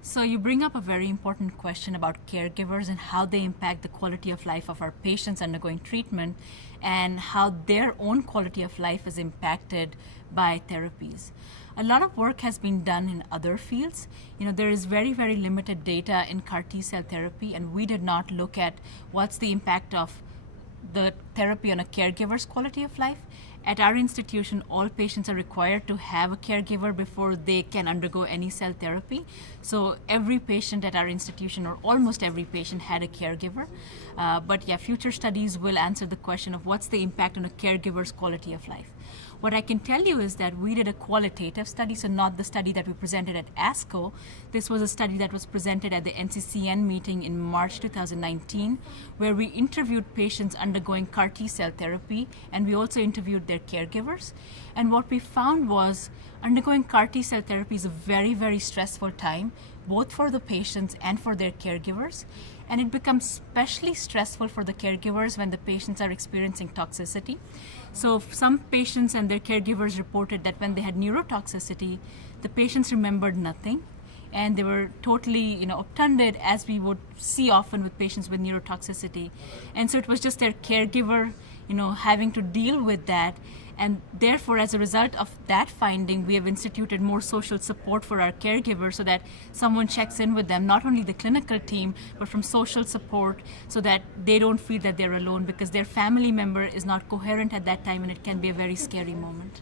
So you bring up a very important question about caregivers and how they impact the quality of life of our patients undergoing treatment and how their own quality of life is impacted by therapies. A lot of work has been done in other fields. There is very, very limited data in CAR T-cell therapy, and we did not look at what's the impact of the therapy on a caregiver's quality of life. At our institution, all patients are required to have a caregiver before they can undergo any cell therapy. So every patient at our institution, or almost every patient, had a caregiver. But future studies will answer the question of what's the impact on a caregiver's quality of life. What I can tell you is that we did a qualitative study, so not the study that we presented at ASCO. This was a study that was presented at the NCCN meeting in March 2019, where we interviewed patients undergoing CAR T-cell therapy, and we also interviewed their caregivers. And what we found was undergoing CAR T-cell therapy is a very, very stressful time, both for the patients and for their caregivers. And it becomes especially stressful for the caregivers when the patients are experiencing toxicity. So some patients and their caregivers reported that when they had neurotoxicity, the patients remembered nothing, and they were totally obtunded, as we would see often with patients with neurotoxicity. And so it was just their caregiver having to deal with that. And therefore, as a result of that finding, we have instituted more social support for our caregivers so that someone checks in with them, not only the clinical team, but from social support, so that they don't feel that they're alone, because their family member is not coherent at that time, and it can be a very scary moment.